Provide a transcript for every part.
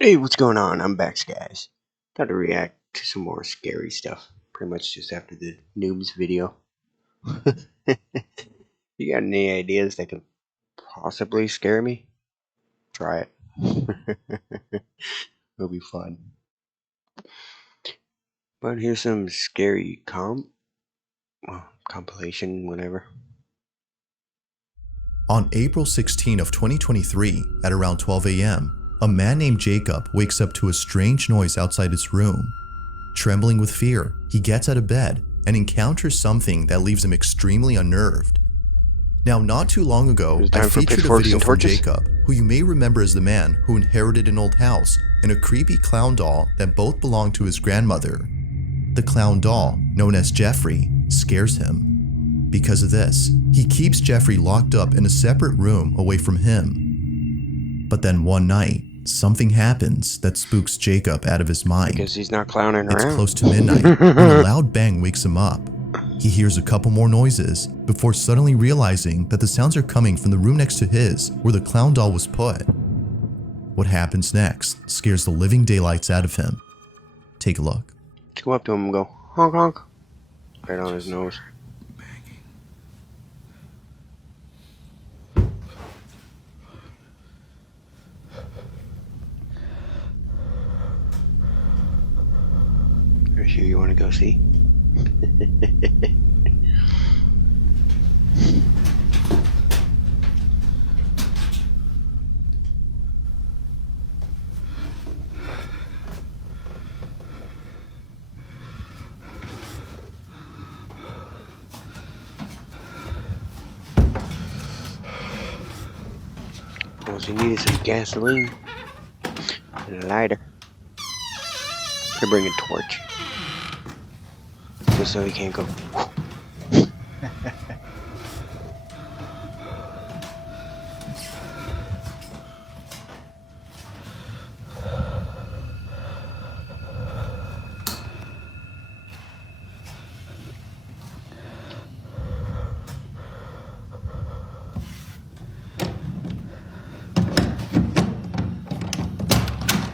Hey, what's going on? I'm back, guys. Thought to react to some more scary stuff. Pretty much just after the noobs video. You got any ideas that could possibly scare me? Try it. It'll be fun. But here's some scary compilation, whatever. On April 16 of 2023, at around 12 a.m., a man named Jacob wakes up to a strange noise outside his room. Trembling with fear, he gets out of bed and encounters something that leaves him extremely unnerved. Now, not too long ago, I featured a video from Jacob, who you may remember as the man who inherited an old house and a creepy clown doll that both belonged to his grandmother. The clown doll, known as Jeffrey, scares him. Because of this, he keeps Jeffrey locked up in a separate room away from him. But then one night, something happens that spooks Jacob out of his mind. Because he's not clowning around. It's close to midnight when a loud bang wakes him up. He hears a couple more noises before suddenly realizing that the sounds are coming from the room next to his where the clown doll was put. What happens next scares the living daylights out of him. Take a look. Let's go up to him and go, honk honk. Right on his nose. Are you sure you want to go see? All you need is some gasoline and a lighter. To bring a torch. Just so he can't go.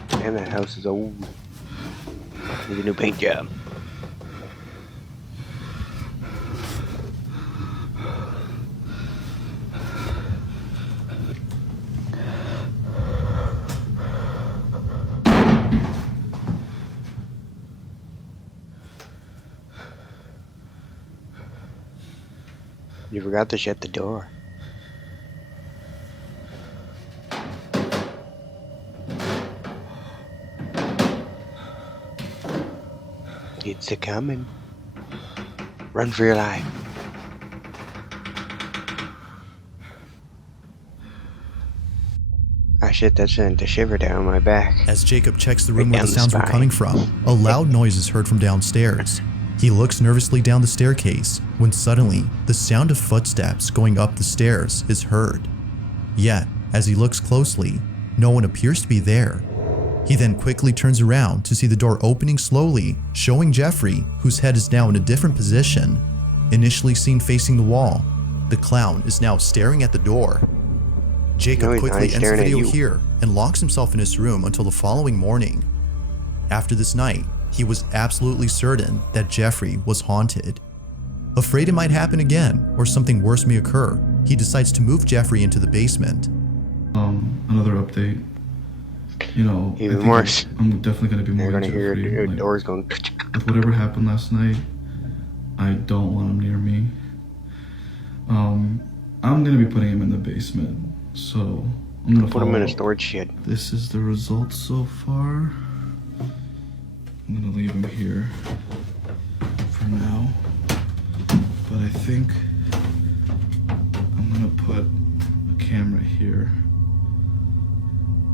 Damn, that house is old. Need a new paint job. You forgot to shut the door. It's a coming. Run for your life. Ah shit, that sent a shiver down my back. As Jacob checks the room where the sounds were coming from, a loud noise is heard from downstairs. He looks nervously down the staircase when suddenly the sound of footsteps going up the stairs is heard. Yet, as he looks closely, no one appears to be there. He then quickly turns around to see the door opening slowly, showing Jeffrey, whose head is now in a different position. Initially seen facing the wall, the clown is now staring at the door. Jacob quickly ends the video here and locks himself in his room until the following morning. After this night, he was absolutely certain that Jeffrey was haunted. Afraid it might happen again or something worse may occur, he decides to move Jeffrey into the basement. Another update. You know, even worse. I'm definitely going to be more. You're going to hear your doors going. With whatever happened last night, I don't want him near me. I'm going to be putting him in the basement. So I'm going to put him in a storage shed. This is the results so far. I'm going to leave him here for now. But I think I'm going to put a camera here.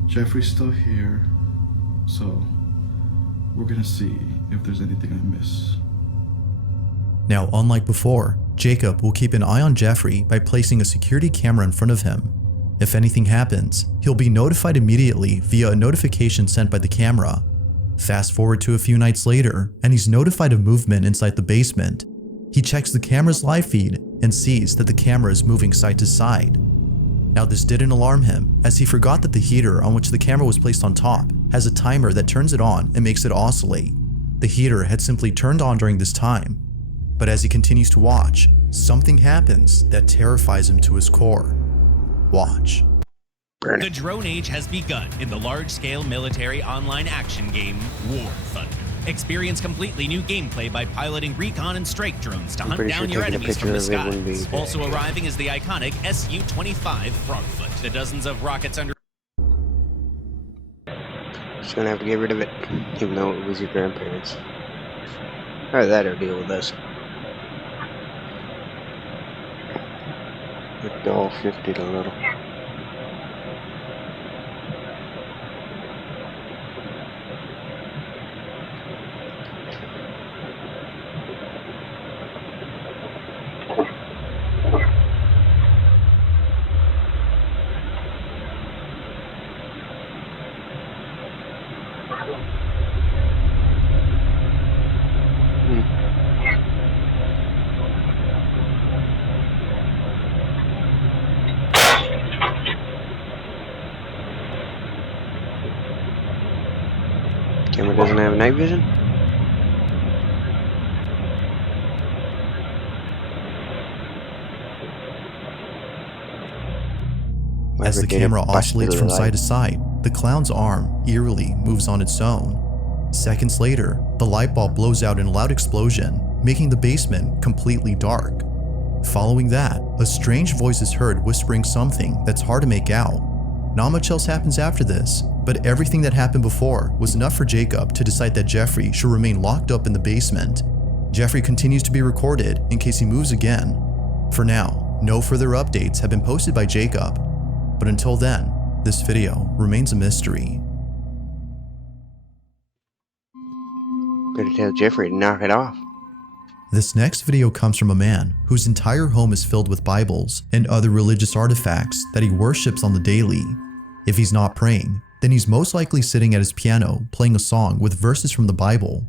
Jeffrey's still here, so we're gonna see if there's anything I miss. Now, unlike before, Jacob will keep an eye on Jeffrey by placing a security camera in front of him. If anything happens, he'll be notified immediately via a notification sent by the camera. Fast forward to a few nights later, and he's notified of movement inside the basement. He checks the camera's live feed and sees that the camera is moving side to side. Now this didn't alarm him, as he forgot that the heater on which the camera was placed on top has a timer that turns it on and makes it oscillate. The heater had simply turned on during this time. But as he continues to watch, something happens that terrifies him to his core. Watch. The drone age has begun in the large-scale military online action game War Thunder. Experience completely new gameplay by piloting recon and strike drones to hunt down your enemies from the skies. Also arriving is the iconic Su-25 Frogfoot. The dozens of rockets under... Just gonna have to get rid of it, even though it was your grandparents. Either that or deal with this. It all shifted a little. Camera doesn't have night vision? As the camera oscillates from side to side, the clown's arm eerily moves on its own. Seconds later, the light bulb blows out in a loud explosion, making the basement completely dark. Following that, a strange voice is heard whispering something that's hard to make out. Not much else happens after this, but everything that happened before was enough for Jacob to decide that Jeffrey should remain locked up in the basement. Jeffrey continues to be recorded in case he moves again. For now, no further updates have been posted by Jacob, but until then, this video remains a mystery. Better tell Jeffrey to knock it off. This next video comes from a man whose entire home is filled with Bibles and other religious artifacts that he worships on the daily. If he's not praying, then he's most likely sitting at his piano playing a song with verses from the Bible.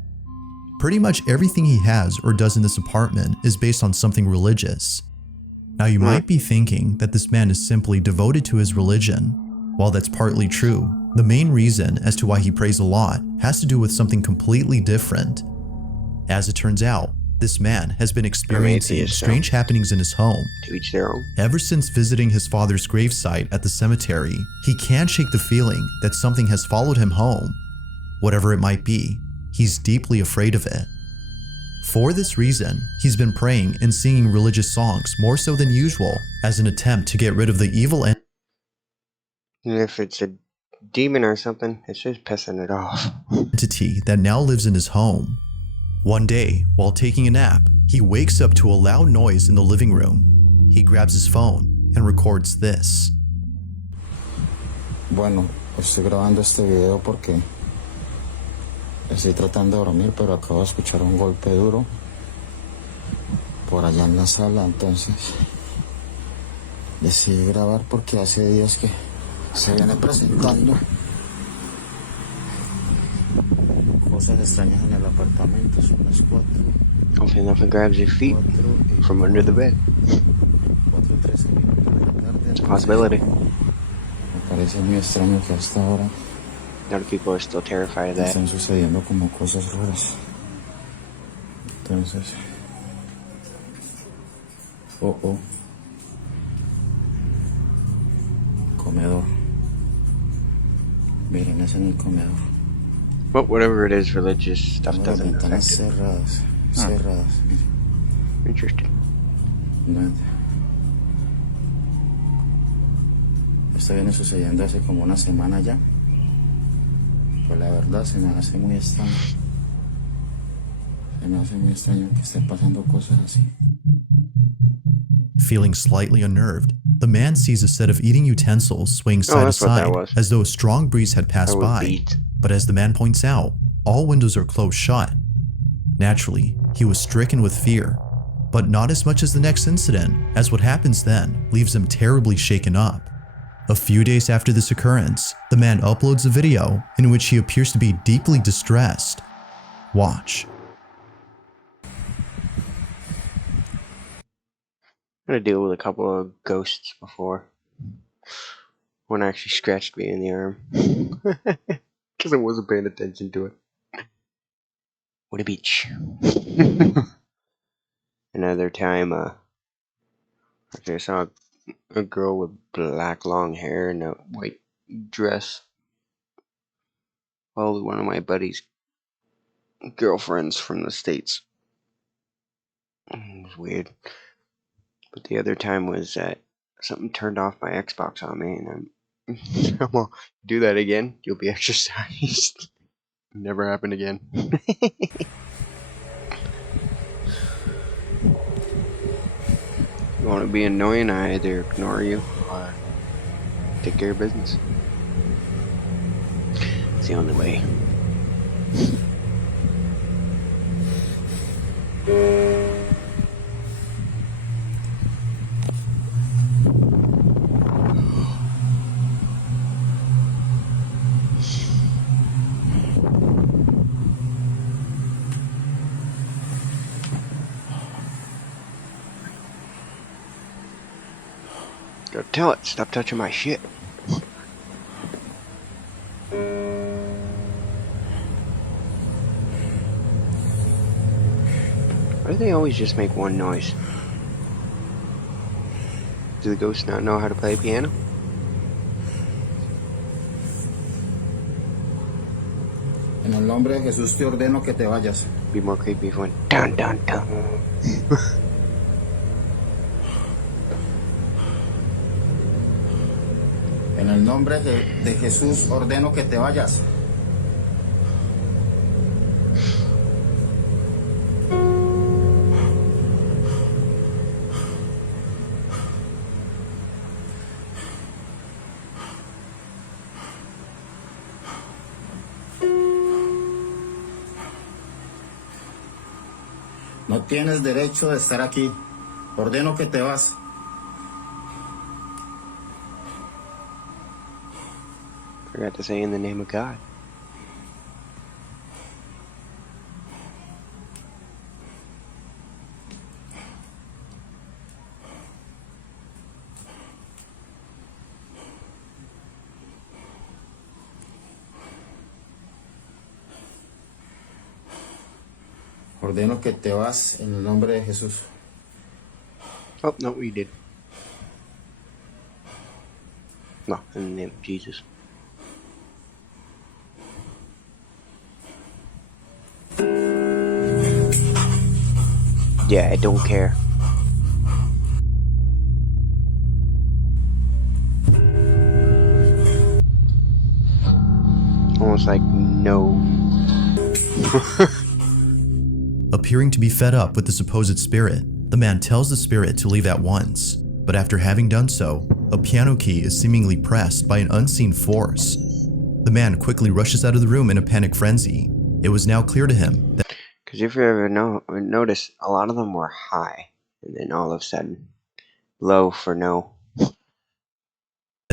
Pretty much everything he has or does in this apartment is based on something religious. Now you might be thinking that this man is simply devoted to his religion. While that's partly true, the main reason as to why he prays a lot has to do with something completely different. As it turns out, this man has been experiencing strange happenings in his home. To each their own. Ever since visiting his father's gravesite at the cemetery, he can't shake the feeling that something has followed him home. Whatever it might be, he's deeply afraid of it. For this reason, he's been praying and singing religious songs more so than usual as an attempt to get rid of the evil And if it's a demon or something, it's just pissing it off. entity that now lives in his home. One day, while taking a nap, he wakes up to a loud noise in the living room. He grabs his phone and records this. Bueno, estoy grabando este video porque estoy tratando de dormir, pero acabo de escuchar un golpe duro por allá en la sala, entonces decidí grabar porque hace días que se viene presentando cosas extrañas en el apartamento. Son las 4. Hopefully nothing grabs your feet from under the bed. 4:13 minutos de la tarde. It's a possibility. Me parece muy extraño que hasta ahora A lot of people are still terrified of that. están sucediendo como cosas raras. Entonces, comedor. Miren, es en el comedor. But whatever it is, religious stuff Las doesn't ventanas affect it. cerradas, cerradas. Miren, Interesting. ¿ven? Esto viene sucediendo hace como una semana ya. Pues la verdad se me hace muy extraño. Se me hace muy extraño que estén pasando cosas así. Feeling slightly unnerved, the man sees a set of eating utensils swaying side to that's what that side was. as though a strong breeze had passed I would by. beat. But as the man points out, all windows are closed shut. Naturally, he was stricken with fear, but not as much as the next incident, as what happens then leaves him terribly shaken up. A few days after this occurrence, the man uploads a video in which he appears to be deeply distressed. Watch. I'm gonna deal with a couple of ghosts before. One actually scratched me in the arm. Because I wasn't paying attention to it. What a beach. Another time, I saw a girl with black long hair and a white dress. Followed one of my buddy's girlfriends from the States. It was weird. But the other time was that something turned off my Xbox on me, and I'm well, do that again, you'll be exercised. Never happened again. You want to be annoying, I either ignore you or take care of business. It's the only way. Go tell it, stop touching my shit. Why do they always just make one noise? Do the ghosts not know how to play piano? En el nombre de Jesús te ordeno que te vayas. Be more creepy if one dun dun dun. En el nombre de Jesús ordeno que te vayas. No tienes derecho de estar aquí. Ordeno que te vas. Forgot to say in the name of God. Ordeno que te vas en el nombre de Jesús. Oh, no, we did. No, in the name of Jesus. Yeah, I don't care. Almost like no. Appearing to be fed up with the supposed spirit, the man tells the spirit to leave at once. But after having done so, a piano key is seemingly pressed by an unseen force. The man quickly rushes out of the room in a panic frenzy. It was now clear to him that Because if you ever notice, a lot of them were high, and then all of a sudden, low for no.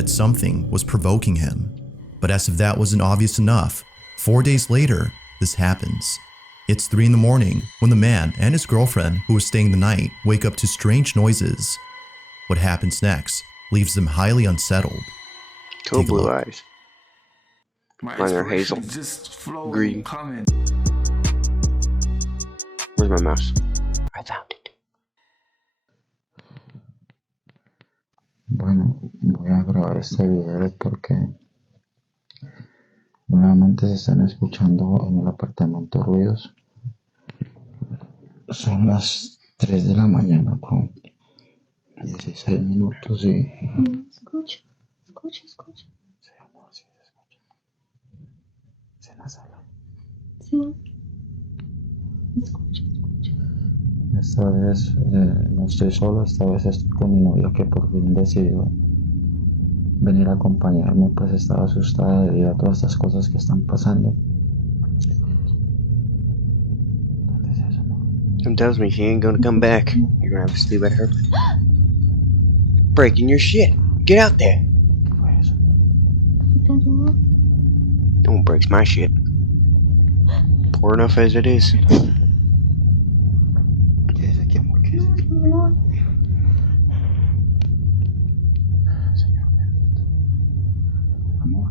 something was provoking him. But as if that wasn't obvious enough, 4 days later, this happens. It's 3 in the morning when the man and his girlfriend, who was staying the night, wake up to strange noises. What happens next leaves them highly unsettled. Cool Take a blue look. eyes. My Mine are inspiration hazel. is just flowing, Green. coming. Where's my mouse? I found it. Bueno, voy a grabar este video porque nuevamente se están escuchando en el apartamento ruidos. Son las 3 de la mañana con 16 minutos y... Escucha. Sí, amor, sí se escucha. Es en la sala. Sí. Escucha. Esta vez no estoy solo, esta vez estoy con mi novia que por fin decidió venir a acompañarme, pues estaba asustada debido a todas estas cosas que están pasando. ¿Dónde es eso, amor? Something tells me she ain't gonna come back. You're gonna have to sleep at her. Breaking your shit. Get out there. ¿Qué fue eso? No one breaks my shit. Poor enough as it is. ¿Qué es aquí, amor? ¿Qué es aquí? Señor bendito.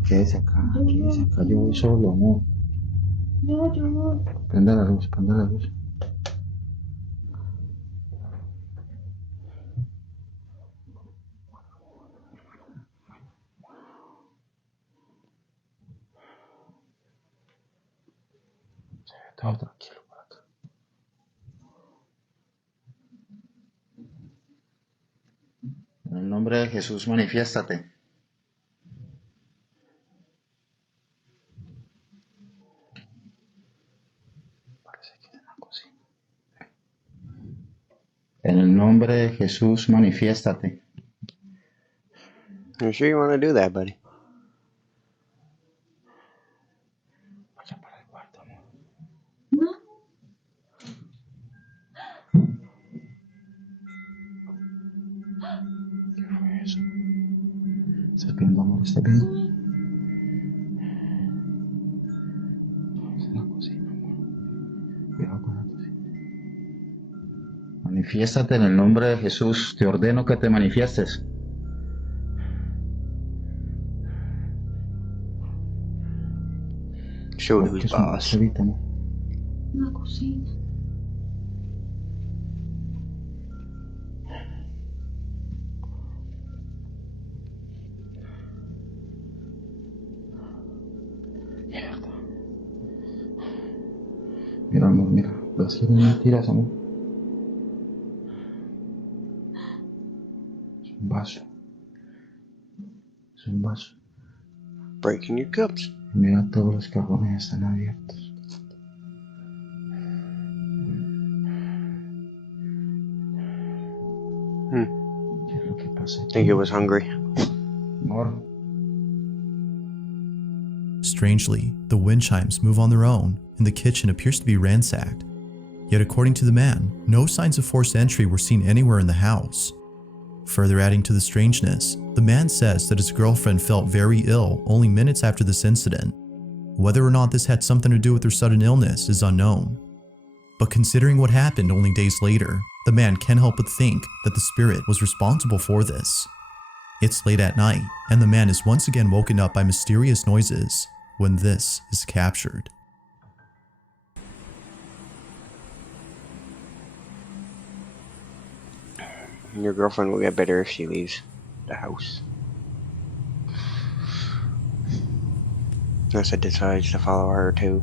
Quédese acá, yo voy solo, amor. Yo voy. Prenda la luz, prenda la luz. Todo tranquilo por acá. En el nombre de Jesús, manifiéstate. Parece que es en la cocina. En el nombre de Jesús, manifiéstate. You sure you want to do that, buddy? Vaya para el cuarto, amor. ¿Qué fue eso? ¿Estás viendo, amor? ¿Estás viendo? Es en la cocina, amor. Cuidado con la cocina. Manifiéstate en el nombre de Jesús. Te ordeno que te manifiestes. Show who's boss. La cocina. Mierda. Mira, amor, mira. Las quieren mentiras, amor. Es un vaso. Es un vaso. Breaking your cups. Mira, todos los cajones están abiertos. ¿Qué es lo que pasa aquí? I think it was hungry. Amor. Strangely, the wind chimes move on their own, and the kitchen appears to be ransacked. Yet according to the man, no signs of forced entry were seen anywhere in the house. Further adding to the strangeness, the man says that his girlfriend felt very ill only minutes after this incident. Whether or not this had something to do with her sudden illness is unknown. But considering what happened only days later, the man can't help but think that the spirit was responsible for this. It's late at night, and the man is once again woken up by mysterious noises when this is captured. Your girlfriend will get better if she leaves the house. Unless it decides to follow her too.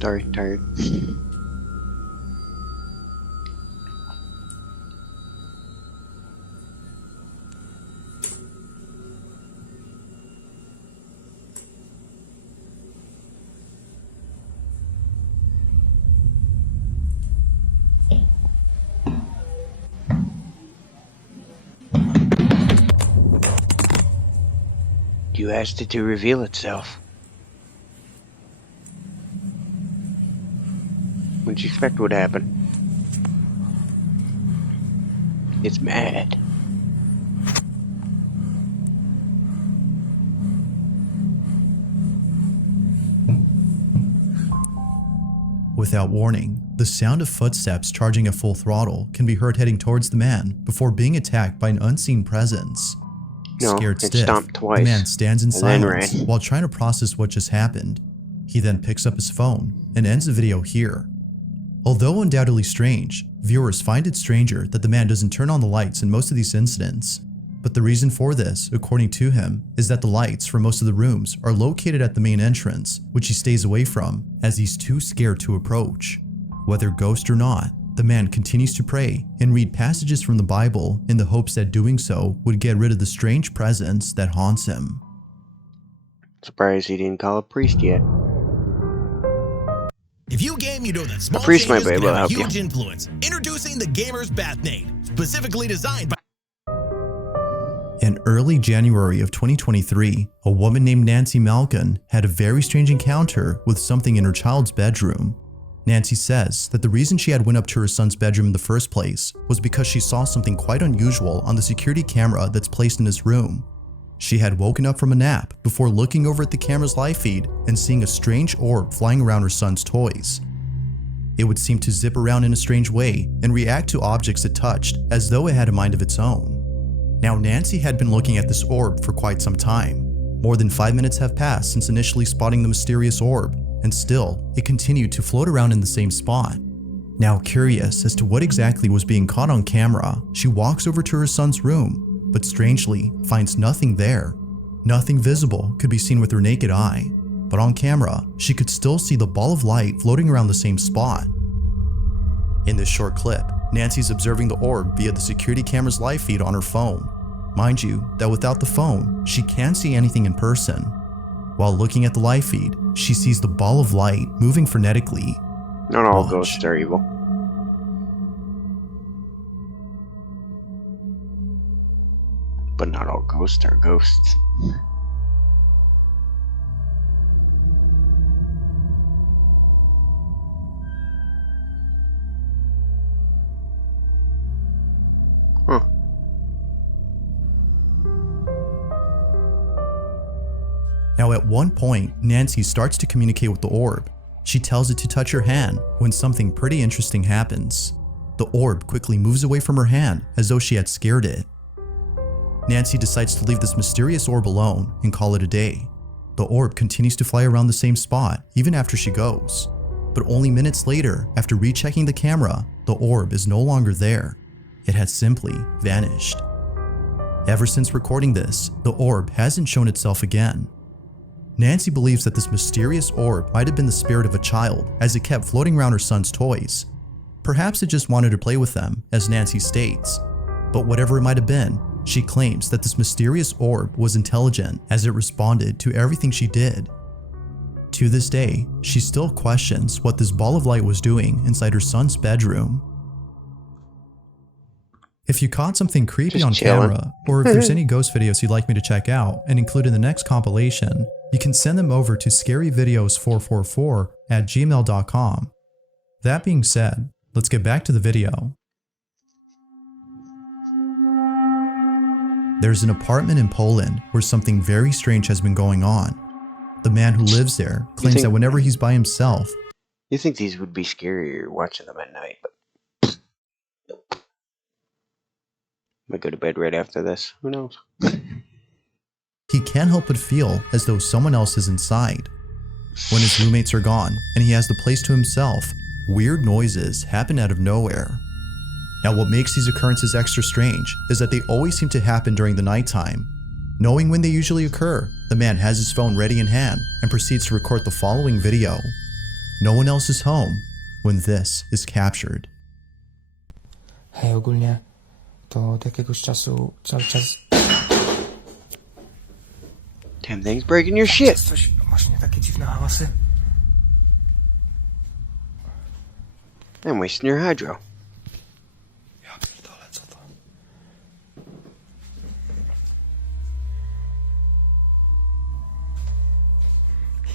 Sorry, tired. You asked it to reveal itself. What did you expect would happen? It's mad. Without warning, the sound of footsteps charging at full throttle can be heard heading towards the man before being attacked by an unseen presence. No, Scared it stiff, stomped twice, the man stands in and then silence ran. while trying to process what just happened. He then picks up his phone and ends the video here. Although undoubtedly strange, viewers find it stranger that the man doesn't turn on the lights in most of these incidents. But the reason for this, according to him, is that the lights for most of the rooms are located at the main entrance, which he stays away from as he's too scared to approach. Whether ghost or not, the man continues to pray and read passages from the Bible in the hopes that doing so would get rid of the strange presence that haunts him. Surprised he didn't call a priest yet. If you game, you know that small priest might changes be can able to have a help you. huge influence. Introducing the Gamer's Bathnade, specifically designed by... In early January of 2023, a woman named Nancy Malkin had a very strange encounter with something in her child's bedroom. Nancy says that the reason she had went up to her son's bedroom in the first place was because she saw something quite unusual on the security camera that's placed in his room. She had woken up from a nap before looking over at the camera's live feed and seeing a strange orb flying around her son's toys. It would seem to zip around in a strange way and react to objects it touched as though it had a mind of its own. Now, Nancy had been looking at this orb for quite some time. More than 5 minutes have passed since initially spotting the mysterious orb, and still, it continued to float around in the same spot. Now, curious as to what exactly was being caught on camera, she walks over to her son's room, but strangely finds nothing there. Nothing visible could be seen with her naked eye, but on camera, she could still see the ball of light floating around the same spot. In this short clip, Nancy's observing the orb via the security camera's live feed on her phone. Mind you, that without the phone, she can't see anything in person. While looking at the live feed, she sees the ball of light moving frenetically. Not all ghosts are evil. But not all ghosts are ghosts. Huh. Now at one point, Nancy starts to communicate with the orb. She tells it to touch her hand when something pretty interesting happens. The orb quickly moves away from her hand as though she had scared it. Nancy decides to leave this mysterious orb alone and call it a day. The orb continues to fly around the same spot even after she goes. But only minutes later, after rechecking the camera, the orb is no longer there. It had simply vanished. Ever since recording this, the orb hasn't shown itself again. Nancy believes that this mysterious orb might have been the spirit of a child as it kept floating around her son's toys. Perhaps it just wanted to play with them, as Nancy states. But whatever it might have been, she claims that this mysterious orb was intelligent as it responded to everything she did. To this day, she still questions what this ball of light was doing inside her son's bedroom. If you caught something creepy Just on chilling. camera, or if there's any ghost videos you'd like me to check out and include in the next compilation, you can send them over to scaryvideos444@gmail.com. That being said, let's get back to the video. There's an apartment in Poland where something very strange has been going on. The man who lives there claims that whenever he's by himself, You think these would be scarier watching them at night, but nope. Might go to bed right after this. Who knows? he can't help but feel as though someone else is inside. When his roommates are gone and he has the place to himself, weird noises happen out of nowhere. Now, what makes these occurrences extra strange is that they always seem to happen during the nighttime. Knowing when they usually occur, the man has his phone ready in hand and proceeds to record the following video. No one else is home when this is captured. Hej, ogólnie to od jakiegoś czasu cały czas Damn thing's breaking your shit. coś właśnie takie dziwne hałasy. I'm wasting your hydro. Ja pierdolę, co to?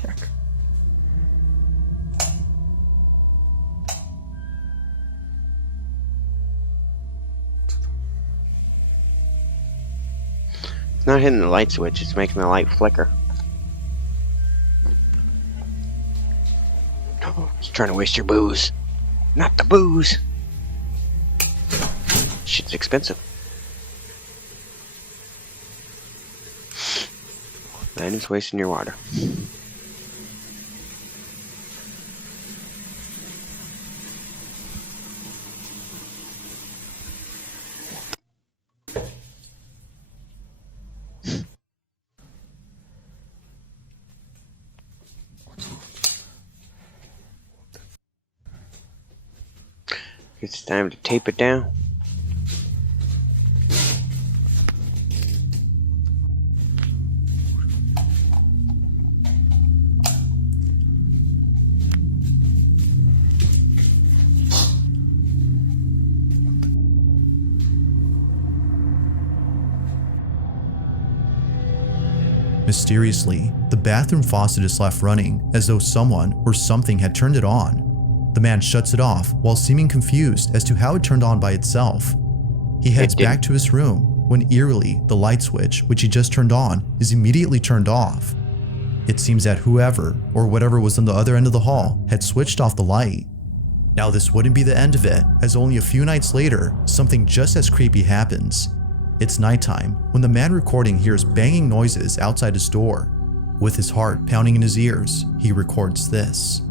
Jak? It's not hitting the light switch, it's making the light flicker. Oh, it's trying to waste your booze. Not the booze. Shit's expensive. And it's wasting your water. It's time to tape it down. Mysteriously, the bathroom faucet is left running as though someone or something had turned it on. The man shuts it off while seeming confused as to how it turned on by itself. He heads back to his room when eerily the light switch, which he just turned on, is immediately turned off. It seems that whoever or whatever was on the other end of the hall had switched off the light. Now this wouldn't be the end of it, as only a few nights later, something just as creepy happens. It's nighttime when the man recording hears banging noises outside his door. With his heart pounding in his ears, he records this.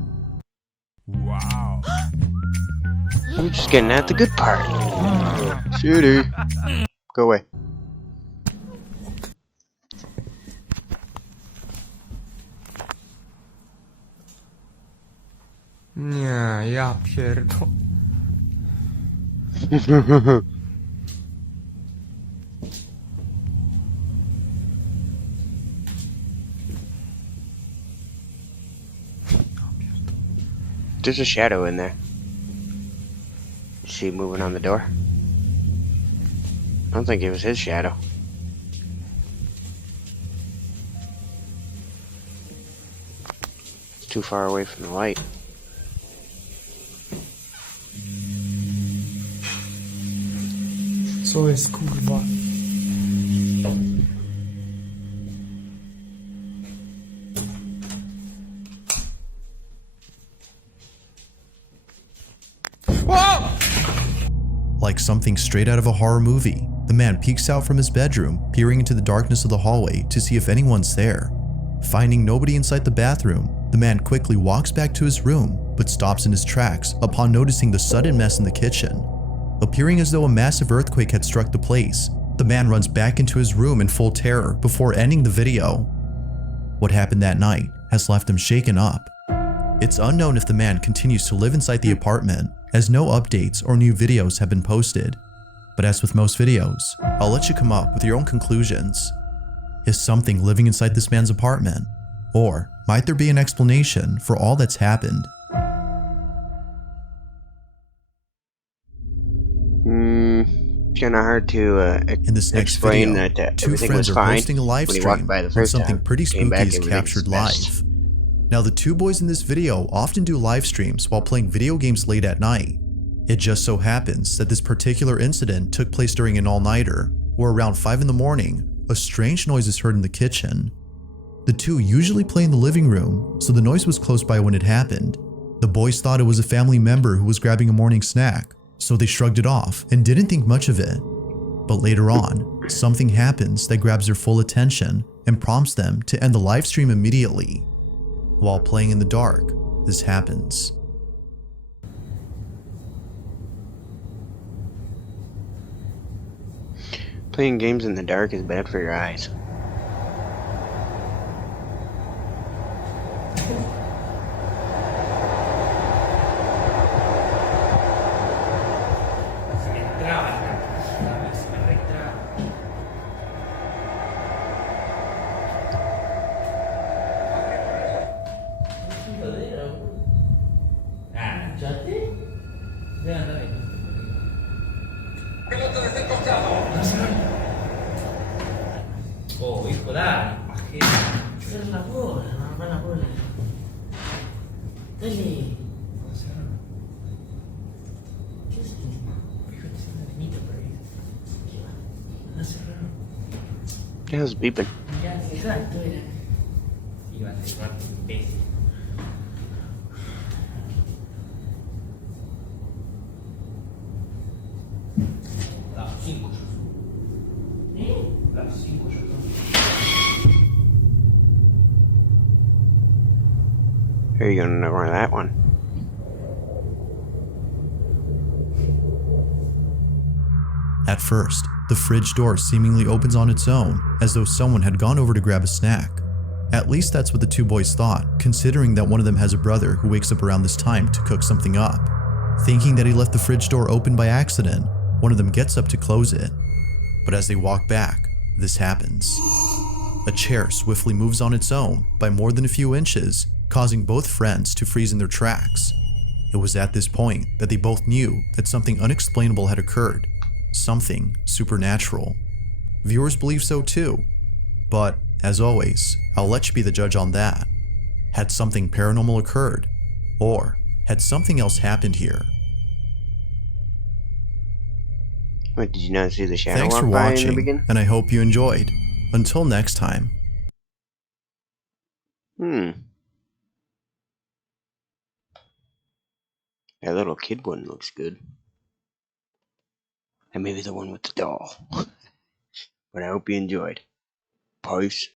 Wow. I'm just getting at the good part. Shooter. Go away. Nie, ja pierdol... There's a shadow in there. See moving on the door? I don't think it was his shadow. It's too far away from the light. Co jest, kurwa? Like something straight out of a horror movie, the man peeks out from his bedroom, peering into the darkness of the hallway to see if anyone's there. Finding nobody inside the bathroom, the man quickly walks back to his room, but stops in his tracks upon noticing the sudden mess in the kitchen. Appearing as though a massive earthquake had struck the place, the man runs back into his room in full terror before ending the video. What happened that night has left him shaken up. It's unknown if the man continues to live inside the apartment, as no updates or new videos have been posted. But as with most videos, I'll let you come up with your own conclusions. Is something living inside this man's apartment? Or might there be an explanation for all that's happened? Kind of hard to In this next explain video, that two everything friends was are fine hosting a live when he stream walked by the when first something time. pretty Came spooky back, is everything's captured best. live. Now the two boys in this video often do live streams while playing video games late at night. It just so happens that this particular incident took place during an all-nighter, where around 5 in the morning, a strange noise is heard in the kitchen. The two usually play in the living room, so the noise was close by when it happened. The boys thought it was a family member who was grabbing a morning snack, so they shrugged it off and didn't think much of it. But later on, something happens that grabs their full attention and prompts them to end the live stream immediately. While playing in the dark, this happens. Playing games in the dark is bad for your eyes. Oh, hijo, dale. Cierra la bola, no la bola. Dale. ¿Qué es esto? Fíjate, es una niñita por ahí. ¿Qué va? No cerrar. Yeah, it was beeping. Ya, exacto, era. Iba a cerrar, imbécil. Las 5 yo. Las 5 yo. Are you gonna run that one? At first, the fridge door seemingly opens on its own, as though someone had gone over to grab a snack. At least that's what the two boys thought, considering that one of them has a brother who wakes up around this time to cook something up. Thinking that he left the fridge door open by accident, one of them gets up to close it. But as they walk back, this happens. A chair swiftly moves on its own by more than a few inches, causing both friends to freeze in their tracks. It was at this point that they both knew that something unexplainable had occurred, something supernatural. Viewers believe so too, but as always, I'll let you be the judge on that. Had something paranormal occurred, or had something else happened here. Wait, did you not see the shadow Thanks for walk by in the watching, beginning? and I hope you enjoyed. Until next time. That little kid one looks good. And maybe the one with the doll. But I hope you enjoyed. Peace.